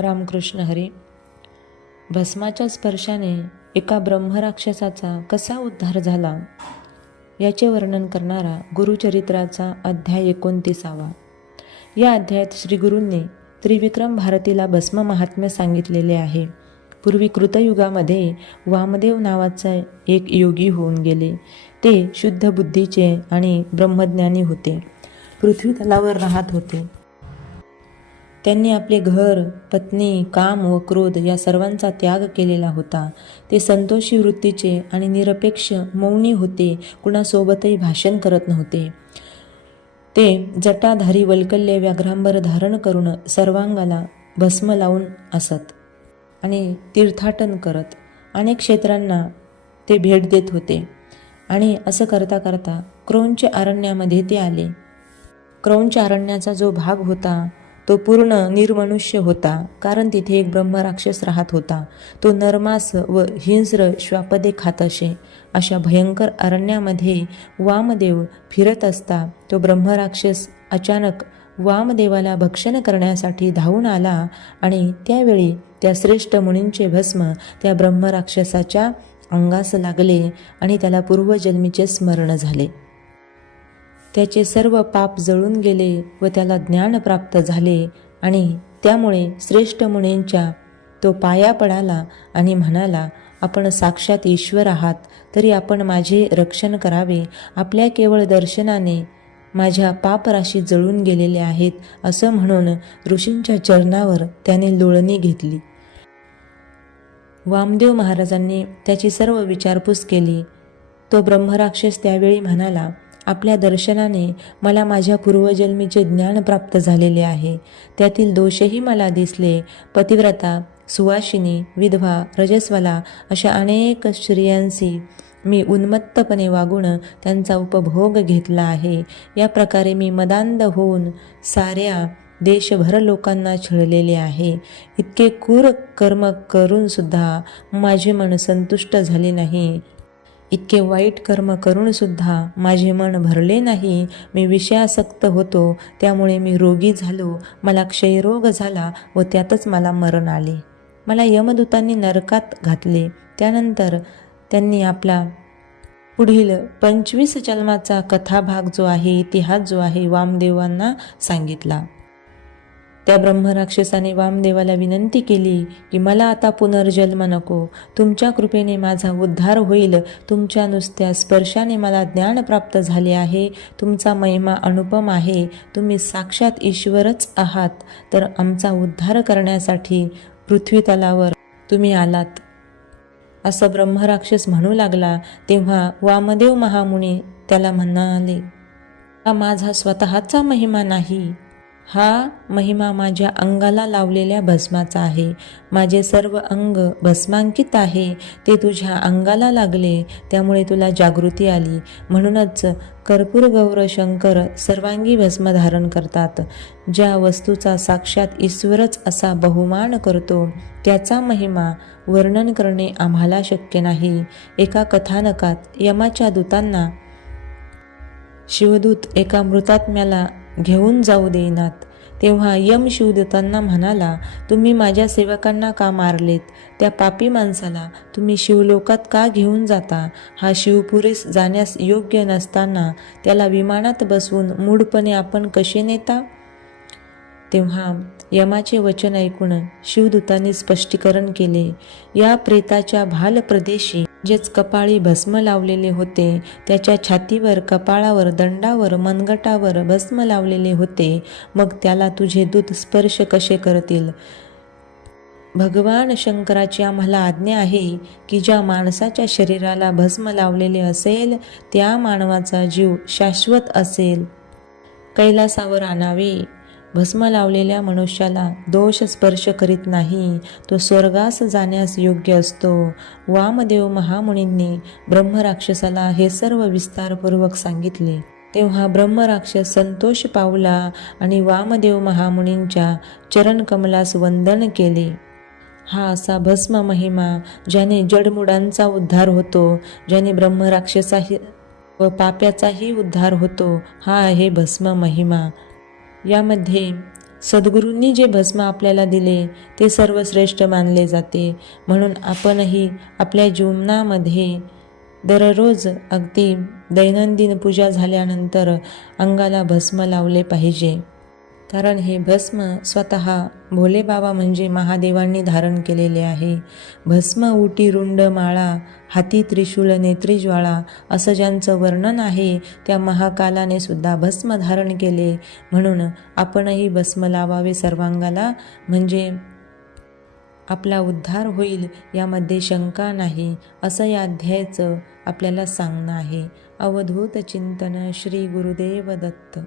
रामकृष्ण हरी. भस्माच्या स्पर्शाने एका ब्रह्मराक्षसाचा कसा उद्धार झाला याचे वर्णन करणारा गुरुचरित्राचा अध्याय 29. या अध्यायात श्री गुरूंनी त्रिविक्रम भारतीला भस्म महात्म्य सांगितलेले आहे. पूर्वी कृतयुगामध्ये वामदेव नावाचा एक योगी होऊन गेले. ते शुद्ध बुद्धीचे आणि ब्रह्मज्ञानी होते. पृथ्वी तलावर राहत होते. त्यांनी आपले घर, पत्नी, काम व क्रोध या सर्वांचा त्याग केलेला होता. ते संतोषी वृत्तीचे आणि निरपेक्ष मौनी होते. कुणासोबतही भाषण करत नव्हते. ते जटाधारी वल्कल्य व्याघ्रांबर धारण करून सर्वांगाला भस्म लावून असत आणि तीर्थाटन करत अनेक क्षेत्रांना ते भेट देत होते. आणि असं करता करता क्रौंच अरण्यामध्ये ते आले. क्रौंच अरण्याचा जो भाग होता तो पूर्ण निर्मनुष्य होता, कारण तिथे एक ब्रह्मराक्षस राहत होता. तो नरमास व हिंस्र श्वापदे खात असे. अशा भयंकर अरण्यामध्ये वामदेव फिरत असता तो ब्रह्मराक्षस अचानक वामदेवाला भक्षण करण्यासाठी धावून आला आणि त्यावेळी त्या श्रेष्ठ मुनींचे भस्म त्या ब्रह्मराक्षसाच्या अंगास लागले आणि त्याला पूर्वजन्मीचे स्मरण झाले. त्याचे सर्व पाप जळून गेले व त्याला ज्ञान प्राप्त झाले आणि त्यामुळे श्रेष्ठ मुनींच्या तो पाया पडाला आणि म्हणाला, आपण साक्षात ईश्वर आहात, तरी आपण माझे रक्षण करावे. आपल्या केवळ दर्शनाने माझ्या पापराशी जळून गेलेले आहेत, असं म्हणून ऋषींच्या चरणावर त्याने लोळणी घेतली. वामदेव महाराजांनी त्याची सर्व विचारपूस केली. तो ब्रह्मराक्षस त्यावेळी म्हणाला, आपल्या दर्शनाने मला माझ्या पूर्वजन्मीचे ज्ञान प्राप्त झालेले आहे. त्यातील दोषही मला दिसले. पतिव्रता, सुवासिनी, विधवा, रजस्वला अशा अनेक स्त्रियांशी मी उन्मत्तपणे वागून त्यांचा उपभोग घेतला आहे. या प्रकारे मी मदांध होऊन साऱ्या देशभर लोकांना छळलेले आहे. इतके क्रूर कर्म करून सुद्धा माझे मन संतुष्ट झाले नाही. इतके वाईट कर्म करून सुद्धा माझे मन भरले नाही. मी विषयासक्त होतो, त्यामुळे मी रोगी झालो. मला क्षयरोग झाला व त्यातच मला मरण आले. मला यमदूतांनी नरकात घातले. त्यानंतर त्यांनी आपला पुढील 25 जन्माचा कथाभाग जो आहे, इतिहास जो आहे, वामदेवांना सांगितला. त्या ब्रह्मराक्षसाने वामदेवाला विनंती केली की मला आता पुनर्जन्म नको. तुमच्या कृपेने माझा उद्धार होईल. तुमच्या नुसत्या स्पर्शाने मला ज्ञान प्राप्त झाले आहे. तुमचा महिमा अनुपम आहे. तुम्ही साक्षात ईश्वरच आहात. तर आमचा उद्धार करण्यासाठी पृथ्वी तलावर तुम्ही आलात, असं ब्रह्मराक्षस म्हणू लागला. तेव्हा वामदेव महामुनी त्याला म्हणाले, हा माझा स्वतःचा महिमा नाही. हा महिमा माझ्या अंगाला लावलेल्या भस्माचा आहे. माझे सर्व अंग भस्मांकित आहे. ते तुझ्या अंगाला लागले, त्यामुळे तुला जागृती आली. म्हणूनच कर्पूर गौर शंकर सर्वांगी भस्म धारण करतात. ज्या वस्तूचा साक्षात ईश्वरच असा बहुमान करतो, त्याचा महिमा वर्णन करणे आम्हाला शक्य नाही. एका कथानकात यमाच्या दूतांना शिवदूत एका मृतात्म्याला घेऊन जाऊ देईनात. तेव्हा यम शिवदूतांना म्हणाला, तुम्ही माझ्या सेवकांना का मारलेत? त्या पापी माणसाला तुम्ही शिवलोकात का घेऊन जाता? हा शिवपुरीस जाण्यास योग्य नसताना त्याला विमानात बसवून मूढपणे आपण कसे नेता? तेव्हा यमाचे वचन ऐकून शिवदूतांनी स्पष्टीकरण केले. या प्रेताच्या भाल प्रदेशी जेच कपाळी भस्म लावलेले होते, त्याच्या छातीवर, कपाळावर, दंडावर, मनगटावर भस्म लावलेले होते. मग त्याला तुझे दूत स्पर्श कसे करतील? भगवान शंकराची आम्हाला आज्ञा आहे की ज्या माणसाच्या शरीराला भस्म लावलेले असेल, त्या मानवाचा जीव शाश्वत असेल. कैलासावर आणावे. भस्म लावलेल्या मनुष्याला दोष स्पर्श करीत नाही. तो स्वर्गास जाण्यास योग्य असतो. वामदेव महामुनींनी ब्रह्मराक्षसाला हे सर्व विस्तारपूर्वक सांगितले. तेव्हा ब्रह्मराक्षस संतोष पावला आणि वामदेव महामुनींच्या चरणकमलास वंदन केले. हा असा भस्म महिमा ज्याने जडमुडांचा उद्धार होतो, ज्याने ब्रह्मराक्षसाही व पाप्याचाही उद्धार होतो, हा आहे भस्म महिमा. यामध्ये सद्गुरूंनी जे भस्म आपल्याला दिले ते सर्वश्रेष्ठ मानले जाते. म्हणून आपणही आपल्या जीवनामध्ये दररोज अगदी दैनंदिन पूजा झाल्यानंतर अंगाला भस्म लावले पाहिजे. कारण हे भस्म स्वतः भोले बाबा म्हणजे महादेवांनी धारण केलेले आहे. भस्म उटी रुंड माळा, हाती त्रिशूल नेत्री ज्वाळा, असं ज्यांचं वर्णन आहे त्या महाकालाने सुद्धा भस्म धारण केले. म्हणून आपणही भस्म लावावे सर्वांगाला, म्हणजे आपला उद्धार होईल यामध्ये शंका नाही, असं या अध्यायाचं आपल्याला सांगणं आहे. अवधूत चिंतन. श्री गुरुदेव दत्त.